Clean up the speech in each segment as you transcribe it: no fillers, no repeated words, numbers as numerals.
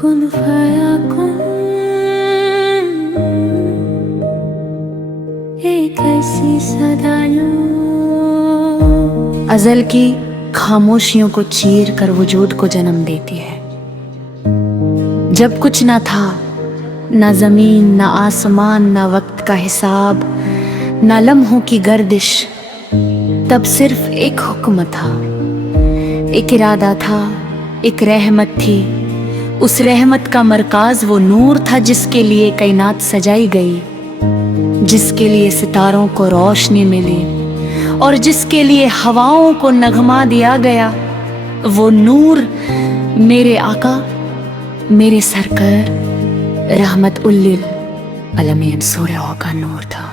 کن فیا کن ایک ایسی صدا لو ازل کی خاموشیوں کو چیر کر وجود کو جنم دیتی ہے۔ جب کچھ نہ تھا، نہ زمین، نہ آسمان، نہ وقت کا حساب، نہ لمحوں کی گردش، تب صرف ایک حکم تھا، ایک ارادہ تھا، ایک رحمت تھی۔ اس رحمت کا مرکز وہ نور تھا جس کے لیے کائنات سجائی گئی، جس کے لیے ستاروں کو روشنی ملی اور جس کے لیے ہواؤں کو نغمہ دیا گیا۔ وہ نور میرے آقا، میرے سرکار رحمت للعالمین سورہ کا نور تھا۔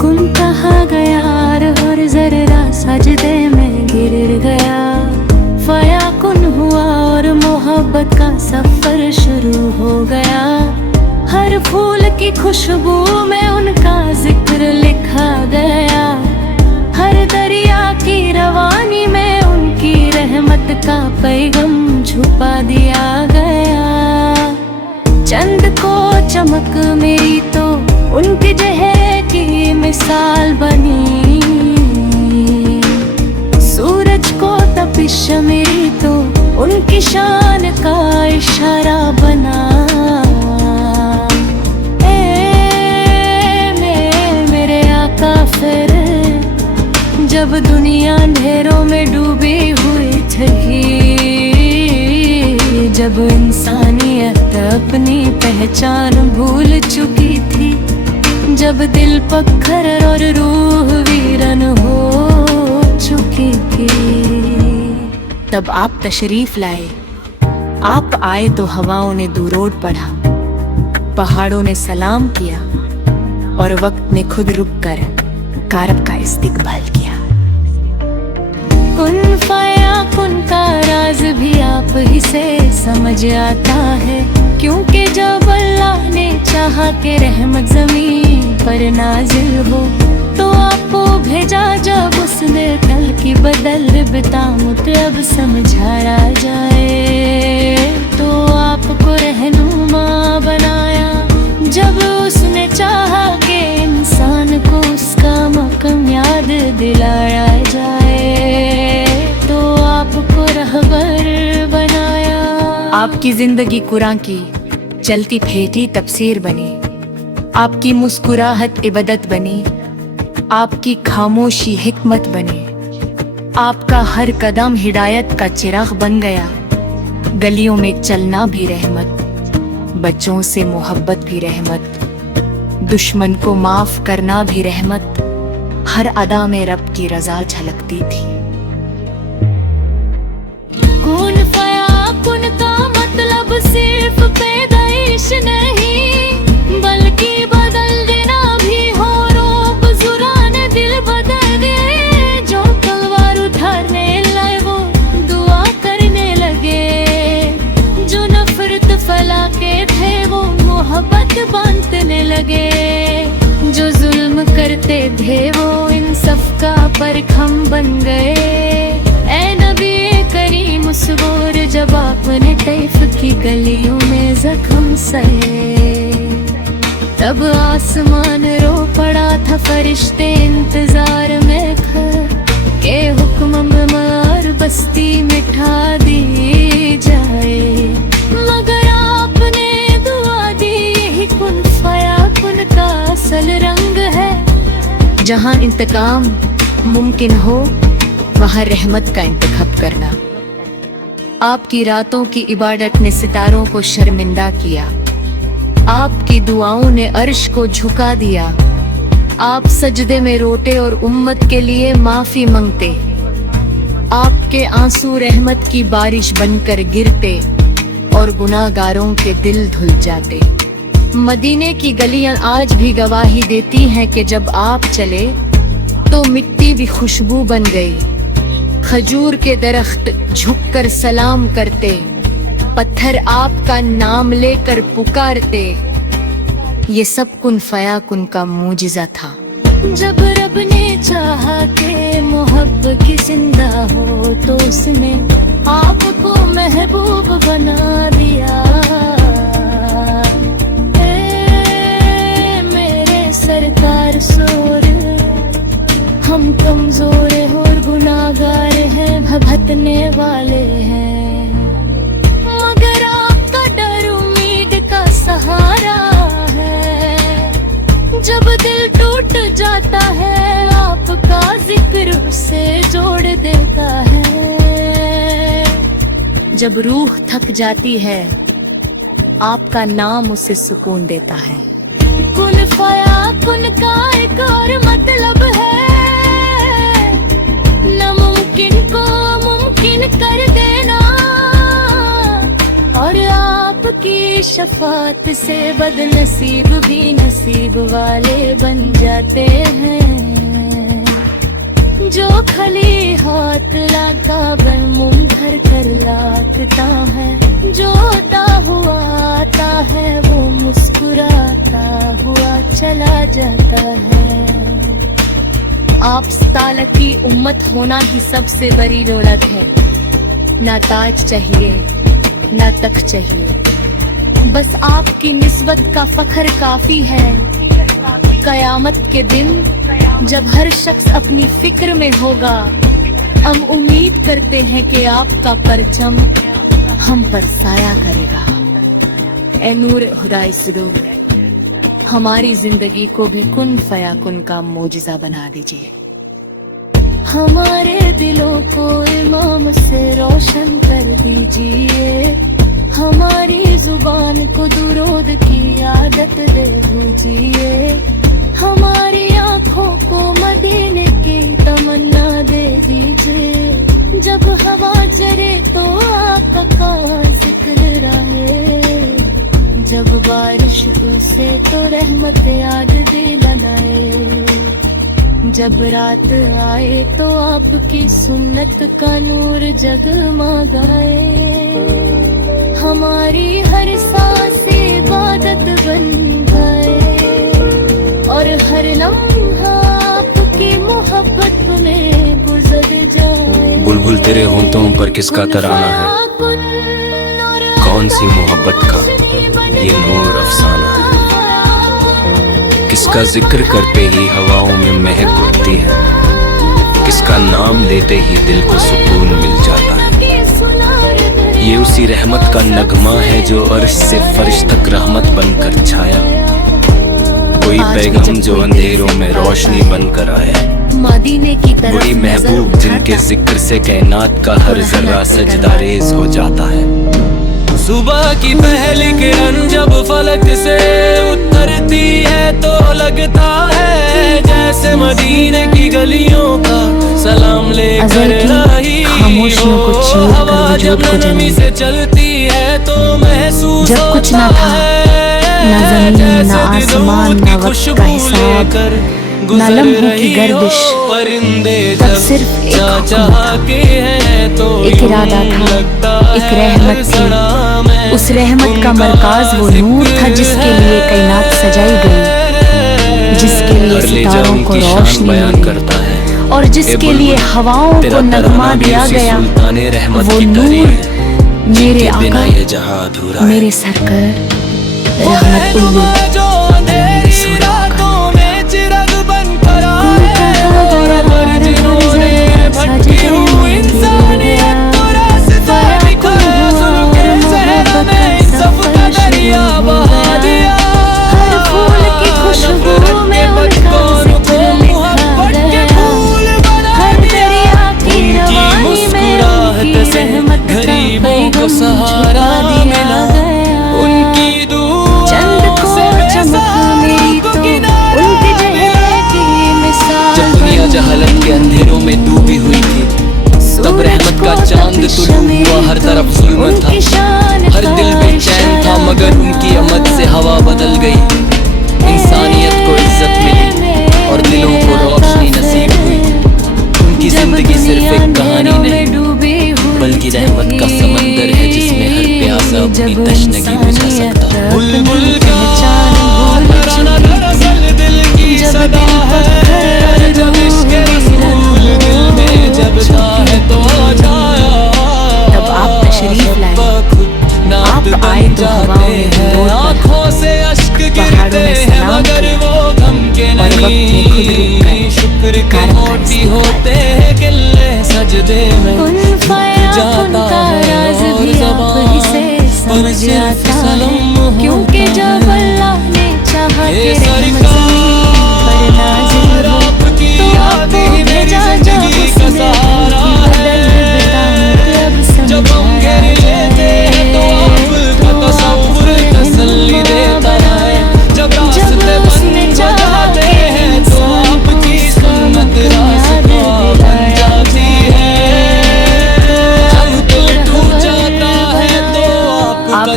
کن کہا گیا اور ذرہ سجدے میں گر گیا، فیا کن ہوا اور محبت کا سفر شروع ہو گیا۔ ہر پھول کی خوشبو میں ان کا ذکر لکھا گیا، ہر دریا کی روانی میں ان کی رحمت کا پیغام چھپا دیا گیا۔ چند کو چمک میری تو ان کی جہر کی مثال بنی، سورج کو تپش میری تو ان کی شان کا اشارہ بنا۔ اے میرے آقا پھر جب دنیا اندھیروں میں ڈوبی ہوئی تھی، جب انسانیت اپنی پہچان بھول چکی تھی، جب دل پکھر اور روح ویران ہو چکی تھی، تب آپ تشریف لائے۔ آپ آئے تو ہواؤں نے درود پڑھا، پہاڑوں نے سلام کیا اور وقت نے خود رک کر کارب کا استقبال کیا۔ کن فیا کن کا راز بھی آپ ہی سے سمجھ آتا ہے، کیونکہ جب اللہ نے چاہا کہ رحمت زمین پر نازل ہو تو آپ کو بھیجا، جب اس نے کل کی بدل بتامت اب سمجھایا جائے تو آپ کو رہنما بنایا۔ جب اس نے چاہا کہ انسان کو اس کا مقام یاد دلایا جائے تو آپ کو رہبر بنایا۔ آپ کی زندگی قرآن کی چلتی پھیرتی تفسیر بنی، آپ کی مسکراہٹ عبادت بنی، آپ کی خاموشی حکمت بنی، آپ کا ہر قدم ہدایت کا چراغ بن گیا۔ گلیوں میں چلنا بھی رحمت، بچوں سے محبت بھی رحمت، دشمن کو معاف کرنا بھی رحمت، ہر ادا میں رب کی رضا جھلکتی تھی۔ کن فیا کن کا مطلب صرف پیدائش نہیں، بلکہ بدل دینا بھی ہو۔ روب زران دل بدل گئے، جو تلوار اٹھانے لائے وہ دعا کرنے لگے، جو نفرت پھیلاتے تھے وہ محبت بانٹنے لگے، جو ظلم کرتے تھے وہ انصاف کا پرچم بن گئے۔ اے نبی کریم صبور، جب آپ نے طیف کی گلیوں میں زخم سہے، تب آسمان رو پڑا تھا، فرشتے انتظار میں کھڑے کہ حکم مار بستی مٹھا دی جائے، مگر آپ نے دعا دی۔ یہی کن فیا کن کا اصل رنگ ہے، جہاں انتقام ممکن ہو وہاں رحمت کا انتخاب کرنا۔ آپ کی راتوں کی عبادت نے ستاروں کو شرمندہ کیا، آپ کی دعاؤں نے عرش کو جھکا دیا۔ آپ سجدے میں روتے اور امت کے لیے معافی مانگتے، آپ کے آنسو رحمت کی بارش بن کر گرتے اور گناہ گاروں کے دل دھل جاتے۔ مدینے کی گلیاں آج بھی گواہی دیتی ہیں کہ جب آپ چلے تو مٹی بھی خوشبو بن گئی، کھجور کے درخت جھک کر سلام کرتے، پتھر آپ کا نام لے کر پکارتے۔ یہ سب کن فیا کن کا معجزہ تھا۔ جب رب نے چاہا کہ محبت کی زندہ ہو تو اس نے آپ کو محبوب بنا دیا۔ वाले हैं, मगर आपका डर उम्मीद का सहारा है। जब दिल टूट जाता है आपका जिक्र उसे जोड़ देता है। जब रूह थक जाती है आपका नाम उसे सुकून देता है। कुन फया कुन का एक और मतलब है, नामुमकिन को मुमकिन कर देना। और आपकी शफात से बदनसीब भी नसीब वाले बन जाते हैं। जो खली हाथ लाता मुंह भर कर लाता है, जो होता हुआ आता है वो मुस्कुराता हुआ चला जाता है। आप साल की उम्मत होना ही सबसे बड़ी दौलत है। ना ताज चाहिए ना तख्त चाहिए, बस आपकी निस्बत का फख्र काफी है। कयामत के दिन जब हर शख्स अपनी फिक्र में होगा, हम उम्मीद करते हैं कि आपका परचम हम पर साया करेगा। ए नूर खुदाई सुदो, हमारी जिंदगी को भी कुन फया कुन का मोजिज़ा बना दीजिए। हमारे दिलों को इमाम से रोशन कर दीजिए। हमारी जुबान को दुरूद की आदत दे दीजिए। हमारी आँखों को मदीने की तमन्ना दे दीजिए। जब हवा जरे तो आपका कहाँ जिक्र रहे, जब बारिश बरसे तो रहमत याद दिलाए। जब रात आए तो आपकी सुन्नत का नूर जगमगाए। हमारी हर सांस इबादत बन गए और हर लम्हा आपकी मोहब्बत में गुजर जाए। बुलबुल तेरे होंठों पर किसका तराना है, कौन सी मोहब्बत का ये नूर अफसाना है। किसका जिक्र करते ही हवाओं में महक उठती है, किसका नाम लेते ही दिल को सुकून मिल जाता है। ये उसी रहमत का नगमा है जो अर्श से फर्श तक रहमत बनकर छाया। कोई पैगाम जो अंधेरों में रोशनी बनकर आया। मदीने की तरफ वही महबूब जिनके जिक्र से कायनात का हर जर्रा सजदारेज हो जाता है। सुबह की पहली किरण जब फलक से उतरती है तो लगता है जैसे मदीने की गलियों का सलाम लेकर आई हो। हवा जब नरमी से चलती है तो महसूस जब कुछ ना था, ना जमीन ना आसमान ना वक्त का हिसाब, ना लम्हों की गर्दिश, तब सिर्फ एक हुक्म था, एक इरादा था, एक रहमत थी। उस रहमत का मरकाज वो नूर था जिसके लिए कायनात सजाई गई, जिसके लिए सितारों को रोशनी मिली और जिसके लिए हवाओं को नगमा दिया गया। वो नूर मेरे आका, मेरे सरकार रहमतुल्लिल सहारा मिला उनकी दूर से जब दुनिया जहालत के अंधेरों में डूबी हुई थी, तब रहमत का चांद तुलू हुआ। हर तरफ जुल्म था, हर दिल बेचैन था, मगर उनकी आमद से हवा बदल गई। इंसानियत को इज्जत मिली और दिलों को रोशनी नसीब हुई। उनकी जिंदगी सिर्फ एक कहानी नहीं बल्कि रहमत का समंदर है जिसमें हर प्यासा अपनी तशनगी बुझा सकता है। बुलबुल का तराना दरअसल दिल की सदा है, जब इश्क रसूल दिल में जब चाहे तो आ जाया। तब आप तशरीफ लाए, आप आए तो हवाओं में आँखों से अश्क गिरते हैं मगर वो गम के नहीं। शुक्र के मोती होते हैं किले सजदे में।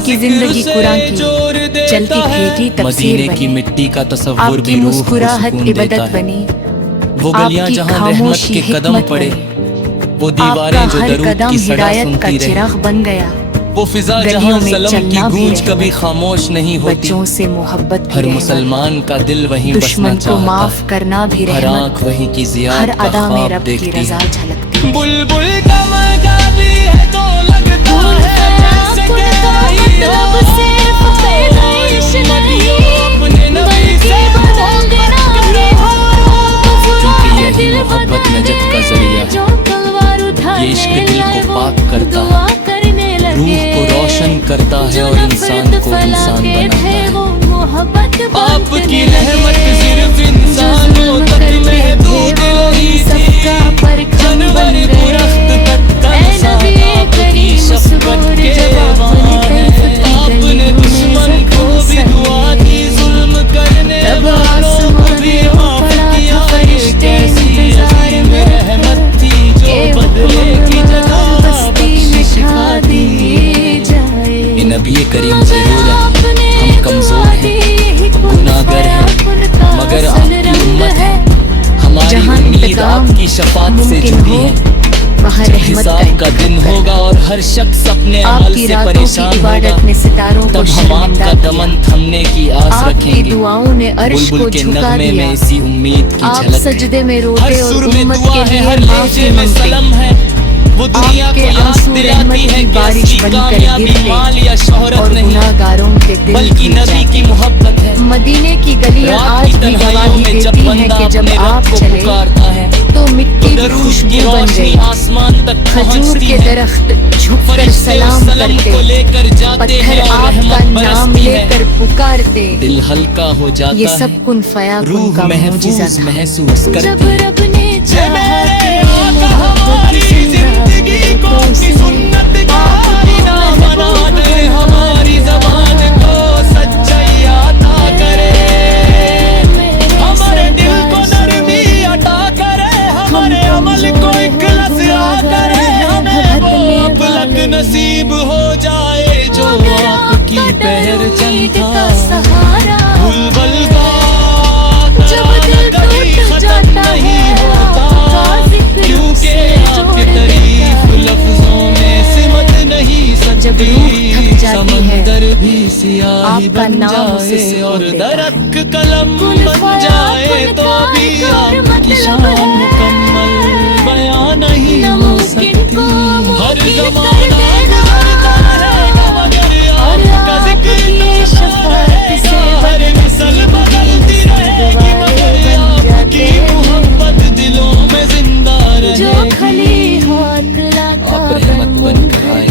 आपकी जिंदगी कुरान की चलती फिरती तफसीर मदीने की बनी, मिट्टी का तसव्वुर आपकी भी रूह को मुस्कुराहट सुकून देता इबादत है। बनी, वो गलियां आपकी जहां रहमत खामोशी के कदम हिकमत पड़े, बनी, वो आपका दीवारें जो हर दरूद कदम की सदा हिदायत का सुनती रहे, चिराग बन गया। वो फिजा गलियों जहां में सलम की चलना भी गूंज रहमत, कभी खामोश नहीं होती, बच्चों से मोहब्बत भी हर रहमत, मुसलमान का दिल वहीं बसना दुश्मन को चाहता माफ है, करना भी हर रहमत, आंख वहीं की हर जियारत का अदा में ख्वाब रब की देखती रजा है। झलकती है। बुलबुल का मजा भी है तो लगता है जैसे कि मतलब सिर्फ पैदाइश नहीं, अपने नबी से बदल देना भी हो क्योंकि यही मोहब्बत नजत का जरिया है। जो तलवार उठाने ये इश्क दिल को लाए वो पाक करता है, दुआ करने लगे, रूह को रोशन करता है और इंसान को इंसान बनाता है। आपकी रहमत सिर्फ इंसानों तक महदूद नहीं थी, जानवर दुरख्त तक कंसा आपकी शफ़क़त के वहाँ है। आपने दुश्मन को भी दुआ दी, जुल्म करने वालों को भी माफ किया। ये कैसी अजीम रहमत थी जो बदले की जगह बख्शिश खा दी। ये नबी करीम ज़रूर है, हम कमज़ोर हैं, गुनाहगार हैं, मगर आपकी उम्मत है। हमारी जहाँ उम्मीद इंतकाम आपकी शफाअत से मुमकिन जुड़ी हो, है। वहाँ जब रहमत हिसाब का दिन इंतखाब होगा और हर शख्स अपने अमल आपकी से रातों की परेशान इबादत होगा, ने सितारों को तब हम आपका शर्मिंदा दमन किया, थमने की आस आपकी रखेंगे। दुआओं ने अर्श बुलबुल को के झुका नगमे दिया, में इसी उम्मीद की आप झलक है। सजदे में हर रोते और सुर में उम्मत दुआ के है, लिए हर माफी लहजे में मांगते। सलम है। वो दुनिया आपके को याद आंसू दिलाती रहमत है की कि बारिश असली बनकर कामयाबी गिरते माल या शोहरत और नहीं, गुनाहगारों के दिल बल्कि धुल नबी की जाते। मोहब्बत है। मदीने की गलियां रात आज की भी तन्हाइयों गवाही में जब देती हैं बंदा कि जब अपने आप रब को चले पुकारता है, तो मिट्टी भी दरूद की खुशबू बन रोशनी गई। आसमान तक खजूर पहुंचती के है, दरख्त झुककर फरिश्ते उस सलाम सलम को करते, लेकर जाते पत्थर हैं और आपका रहमत नाम बरसती है। लेकर पुकारते। दिल हल्का हो जाता ये है, सब कुन फयाकुन रूह का मुजिज़ा महफूज था। महसूस जब करती है। रब ने चाहा मेरे कि आका मोहब्बत हमारी जिंदा जिंदगी को तो अपनी उसने सुन्नत का मदीना बना दे, हमारी ज़बान को सच्चाई अता करे, हमारे दिल को नरमी अता करे, हमारे अमल को इखलास अता करे, हमें वो पलक नसीब हो जाए जो आपकी पहचान था। बुलबुल का तराना कभी खत्म नहीं होता, क्योंकि आपकी तारीफ लफ्जों में सिमट नहीं जब सकती। रूह थक जाती है, समंदर भी सियाही आपका बन नाम उसे जाए सुकून और देता है। दरक कलम बन जाए तो भी आपकी शान मुकम्मल बयां नहीं हो सकती। हर ज़माना गुज़रता रहेगा मगर आपका ज़िक्र तो रहेगा, हर नस्ल बदलती रहेगी मगर आपकी मोहब्बत दिलों में जिंदा जो रहेगी। खली हाथ लाता आप रहमत बनकर आए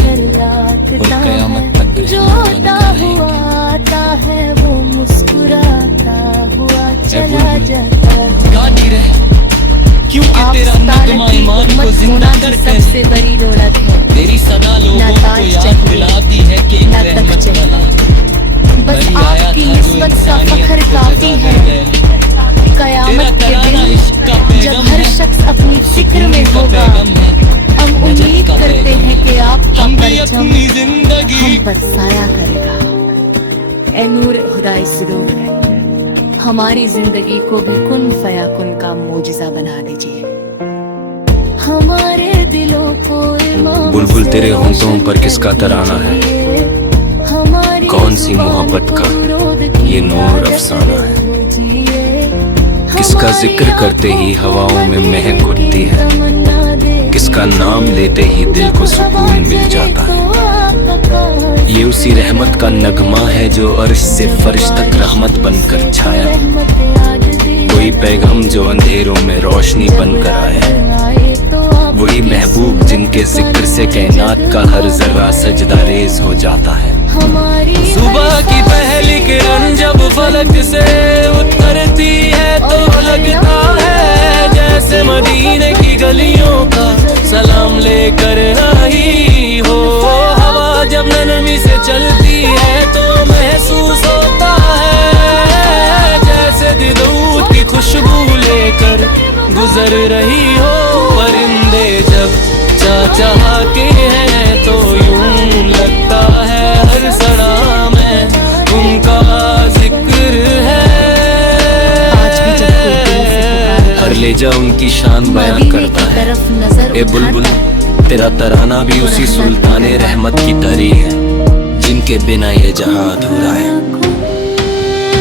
और क़यामत तक जो रहमत आता बनकर हुआ रहेंगे। आता है वो मुस्कुराता हुआ चला बुलबुल, जाता है। गाती रहे, क्योंकि आप तेरा नगमा की ईमान को उम्मत जिंदा होना ही करते है। सबसे बड़ी दौलत है। तेरी सदा लोगों ना को ताज याद चाहिए, दिलाती है कि एक ना तख्त रहमत चाहिए। वाला बस वही आया आपकी था जो निस्बत का इंसानियत फख्र को काफी जगह है। दे गया। कयामत के तेरा तराना इश्क का दिन जब पैगाम हर है, शख्स अपनी फिक्र में सुकून का होगा, पैगाम है, हम नजत उम्मीद का करते पैगाम हैं कि आपका हम भी परचम अपनी जिंदगी हम पर साया करेगा। ए नूर खुदाई सुरूर, हमारी जिंदगी को भी कुन फयाकुन का मोजिज़ा बना दीजिए। हमारे दिलों को इमाम बुलबुल से तेरे होंठों पर किसका रोशन तराना है, कीजिए। हमारी कौन सी जुबान मोहब्बत को का रोद की ये नूर आदत अफसाना है, दीजिए। किसका हमारी जिक्र करते ही आंखों हवाओं में को महक उठती है, तमन्ना दे। किसका नाम लेते ही दिल को सुकून मिल जाता है। ये उसी रहमत का नगमा है जो अर्श से फर्श तक रहमत बनकर छाया, कोई पैगाम जो अंधेरों में रोशनी बनकर आया, वही महबूब जिनके जिक्र से कायनात का हर जर्रा सजदा रेज हो जाता है। सुबह की पहली किरण जब फलक से उतरती है तो लगता है जैसे मदीने की गलियों का सलाम लेकर आई हो। हवा जब नरमी से चलती है तो महसूस होता है जैसे दूध की खुशबू लेकर गुजर रही हो। परिंदे जब चहचहाते हैं तो यूं लगता है हर सड़ा वजह उनकी शान बयान मदीने करता की है। तरफ नजर ए बुलबुल, उठाता तेरा तराना भी उसी सुल्तान रहमत की तरी है, जिनके बिना ये जहां अधूरा है।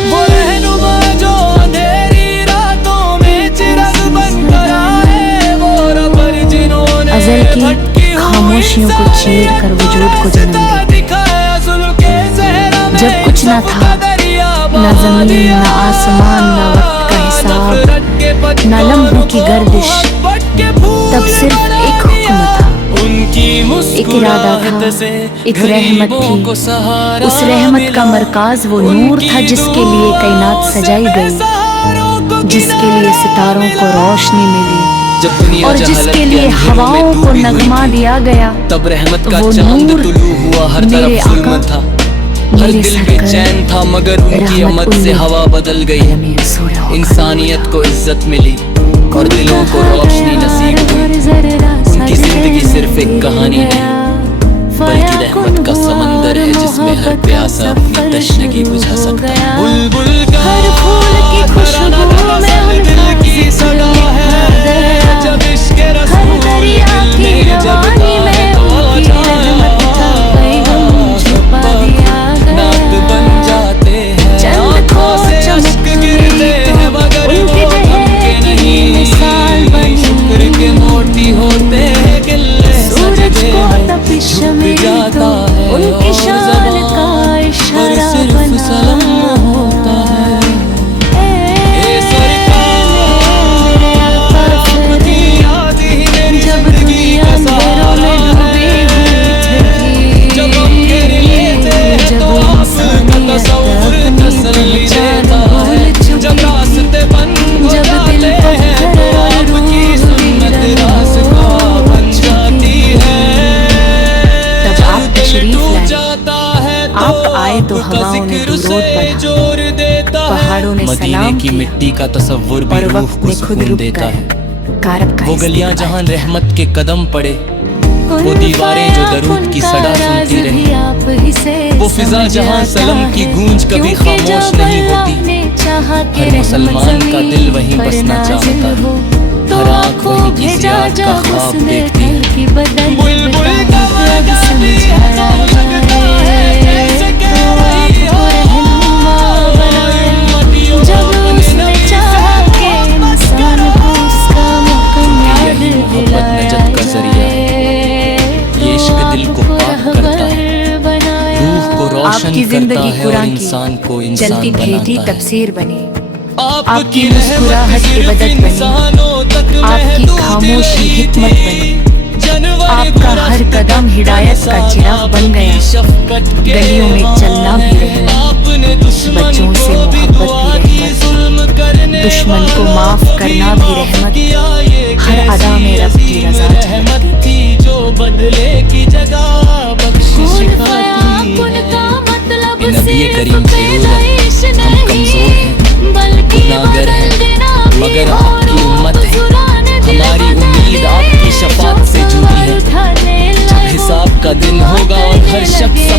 वो रहनुमा जो अंधेरी रातों में चिराग बनकर आए, वो रबर जिन्होंने अज़ल की भटकी हुई खामोशियों को चीर कर वजूद को जन्म दी। दिखाया जुल्म के सहरा में जब कुछ न था, न जमीन न आसमान न वक्त का हिसाब, न लम्हों की गर्दिश, तब सिर्फ एक हुक्म था, एक इरादा था, एक रहमत थी। उस रहमत का मरकाज वो नूर था जिसके लिए कायनात सजाई गई, जिसके लिए सितारों को रोशनी मिली जब दुनिया और जहालत जिसके के लिए अंधेरों में हवाओं को डूबी हुई नगमा थी, दिया गया। तब रहमत का वो चांद नूर तुलू हुआ, हर मेरे तरफ जुल्म आका, था, हर मेरे दिल सरकार, बेचैन था, मगर उनकी रहमत अमद से उम्मीद, हवा बदल गई। मेरे रसूल हो। इंसानियत को इज्जत मिली और दिलों को रोशनी नसीब हुई। उनकी जिंदगी सिर्फ एक कहानी नहीं, बल्कि रहमत का समंदर है जिसमें हर प्यासा अपनी तशनगी बुझा सकता है। बुलबुल का हर फूल की खुशबू में दिल की सदा है, जब इश्क हर रसूल दरिया की ने जब रवानी में उनकी रहमत का पैगाम छुपा दिया नात बन गया। जाते हैं, चंद को आँखों से अश्क गिरते हैं, मगर वो उनकी थमके नहीं। मिसाल बनी। शुक्र के मोती होते हैं गिल्ले सूरज सजदे को में तपिश झुक में जाता तो है उनकी और शान ज़बान का पर इशारा सिर्फ बना सलाम होता है। ए मेरे आका आपकी याद ही मेरी जब जिंदगी दुनिया का अंधेरों में सहारा डूबी है। हुई थी, जब हम घेर लेते हैं जब तो आपका इंसानियत तस्वुर अपनी तसल्ली पहचान देता भूल है। चुकी जब रास्ते बंद हो जब दिल जाते हैं तो पत्थर आपकी रूह सुन्नत वीरान रास्ता बन जाती है। तब आप दिल तशरीफ टूट लाए। जाता है आप आए तो आपका हवाओं ने जिक्र दुरूद से पढ़ा, जोर देता है। पहाड़ों ने मदीने सलाम की किया मिट्टी का तसव्वुर भी और रूह वक्त को ने खुद सुकून रुक देता कर है। कारब का वो गलियां इस्तेमाल जहां रहमत के कदम पड़े, वो दीवारें जो दरूद की सदा सुनती रही, वो फिजा जहां सलम की गूंज कभी खामोश नहीं होती। हर मुसलमान का दिल वहीं बसना चाहता है, हर आँख वहीं की ज़ियारत का ख्वाब देखती है। बुलबुल का मजा भी ऐसा लगता है जैसे कह रही हो, हिम्मतियों अपने नबी से मोहब्बत करो। यही मोहब्बत नजत का जरिया है, ये इश्क दिल को पाक करता है, रूह को रोशन आपकी करता जिंदगी है और कुरान की इंसान को इंसान चलती फिरती बनाता है। तफसीर बनी, आपकी आपकी मुस्कुराहट इबादत बनी, आपकी खामोशी हिकमत बनी, आपका हर कदम हिदायत का चिराग बन गया। गलियों में चलना भी रहमत, बच्चों से मोहब्बत भी रहमत, दुश्मन को माफ करना भी रहमत, हर अदा में रब की रज़ा झलकती। जो बदले की जगह बख्शिश खाती है। नबी करीम की रूह, हम कमजोर हैं, गुनाहगार हैं, मगर आपकी उम्मत है। हमारी उम्मीद आपकी शफाअत से जुड़ी है। जब हिसाब का दिन होगा और हर शख्स